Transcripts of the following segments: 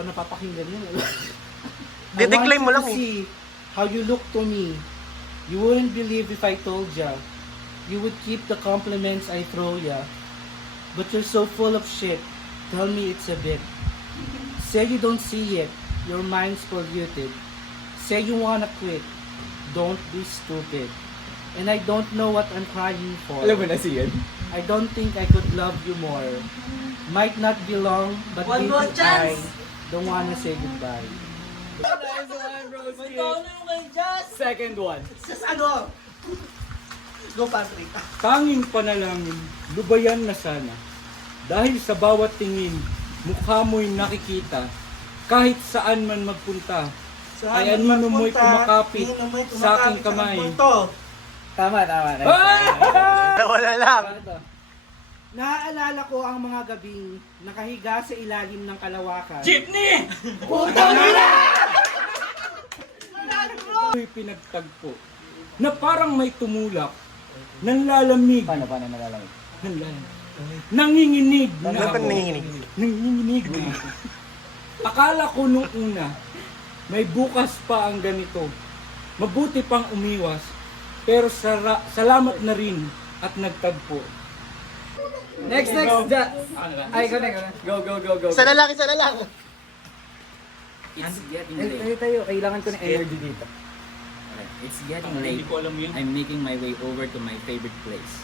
pa napapakinggan yun. Dideclaim mo lang eh. See how you look to me. You wouldn't believe if I told ya. You would keep the compliments I throw ya. But you're so full of shit. Tell me it's a bit. Say you don't see it. Your mind's polluted. Say you wanna quit. Don't be stupid. And I don't know what I'm crying for. Alam mo na siya. I don't think I could love you more. Might not be long, but One maybe more chance. I don't wanna say goodbye. Nice one, broski. Magkano yung kay Jazz? Second one. Sus, ano? Go, Patrick. Tanging panalangin, lubayan na sana. Dahil sa bawat tingin, mukha mo'y nakikita. Kahit saan man magpunta, ay anino mo'y kumakapit sa aking kamay. Tama. Wala lang. Naaalala ko ang mga gabing nakahiga sa ilalim ng kalawakan. Jeepney! Putang ina! Ako'y pinagtagpo na parang may tumulak, nanlalamig, Paano nalalamig? nanginginig na Ano ako. ba nanginginig? Nanginginig na ako. Akala ko nung una, may bukas pa ang ganito. Mabuti pang umiwas, pero salamat na rin at nagtagpo. Next. Ay, ikaw na. Go. Isa na lang. It's getting late. Tayo, kailangan ko ng energy dito. Alright, it's getting late. I'm making my way over to my favorite place.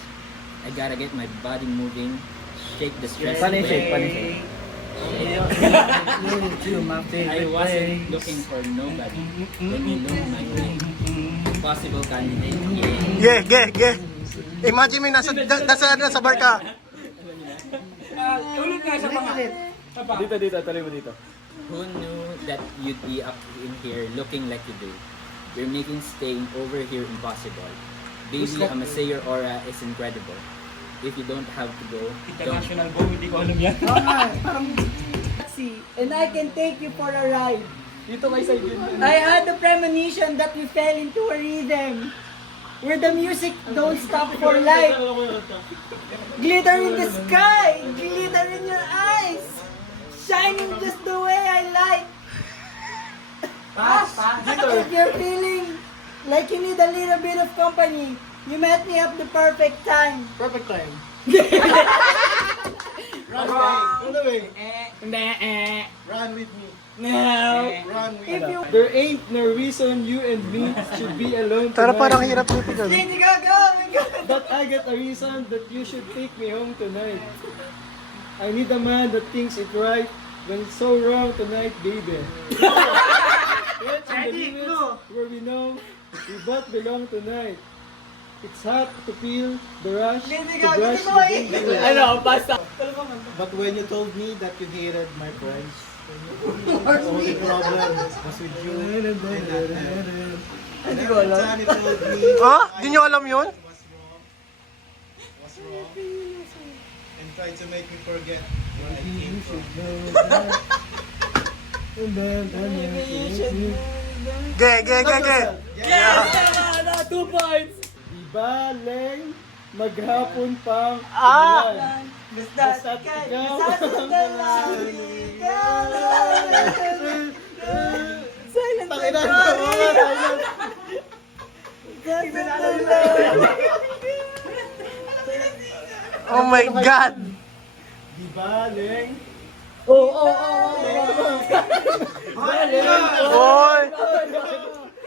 I gotta get my body moving, shake the stress Paano yung away. shake? I wasn't looking for nobody. Let me know my way. Possible candidate. Yeah. Yeah. Imagine mo nasa bar ka. Ulit nga sa pangalit. Dito, tuloy mo dito. Who knew that you'd be up in here looking like you do? You're making staying over here impossible. Baby, I'ma say your aura is incredible. If you don't have to go, don't. International go, hindi ko alam yan. And I can take you for a ride. Dito kay side yun. I had the premonition that we fell into a rhythm where the music don't stop for life. Glitter in the sky, glitter in your eyes, shining just the way I like. If you're feeling like you need a little bit of company, you met me at the perfect time. Perfect time. Run away. Run with me. Now, Run with if you There ain't no reason you and me should be alone Pero parang hirap dito. Hindi go. But I get a reason that you should take me home tonight. I need a man that thinks it right when it's so wrong tonight, baby. Let's in the limits where we know we both belong tonight. It's hot to feel the rush to brush the danger. Ano, basta. But when you told me that you hated my friends, the only problem was with you and not them. Hindi ko alam. Johnny told me Di nyo alam yun? was wrong and tried to make me forget where I came from. And then Ge. Yeah! 2 points! Di baleng maghapon pang Ah! Basta't ikaw ang Silent Oh my God! Di baleng Oy!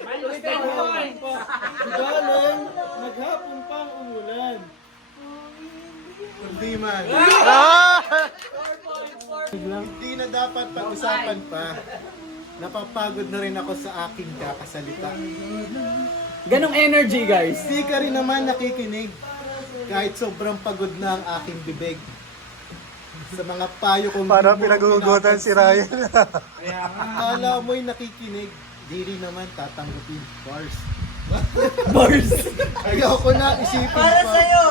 Di baleng maghapon pang umulan. Kundi man. Hindi na dapat pag-usapan pa. Napapagod na rin ako sa aking kakasalita. Ganong energy, guys. Hindi ka rin naman nakikinig. Kahit sobrang pagod na ang aking bibig. Sa mga payo kong Para di mo pinagugutan si Ryan. Akala mo'y nakikinig. Di rin naman tatanggapin. Bars. Bars. Ayoko na isipin Para pa. sa'yo.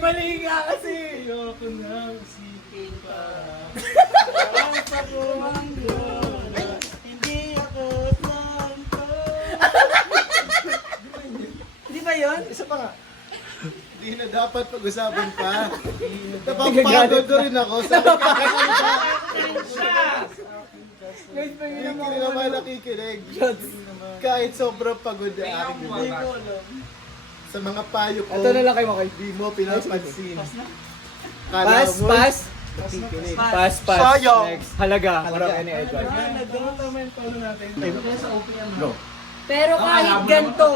Mali nga kasi. Ayoko na isipin pa. Hindi ako santo. Di ba yun? Isa pa nga. Hindi na dapat pag-usapan pa. Napapagod na rin ako sa pagkakasalita. Guys, pwede Hindi naman nakikinig. Kahit sobrang pagod na aking bibig. Sa mga payo ko, Ito na lang kayo makay. di mo pinapansin. Pass, pass. Nakikinig. Pass, pass. Sayang. Next. Halaga. Parang any Edward. Pero kahit ganito,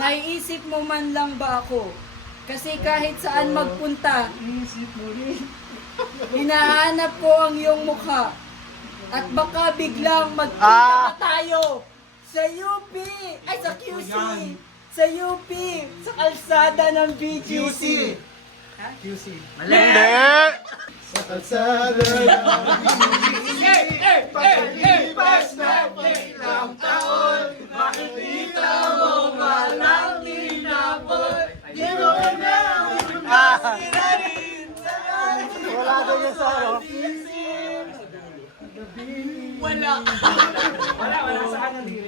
naiisip mo man lang ba ako? Kasi kahit saan magpunta, hinahanap ko ang iyong mukha. At baka biglang magpunta pa tayo sa UP, ay sa QC, sa UP, sa kalsada ng BGC. Hindi! Sa kalsada pagkalipas na ilang taon, makikita mo malang tinapon. Di mo na wala daw yung sa ano? Wala.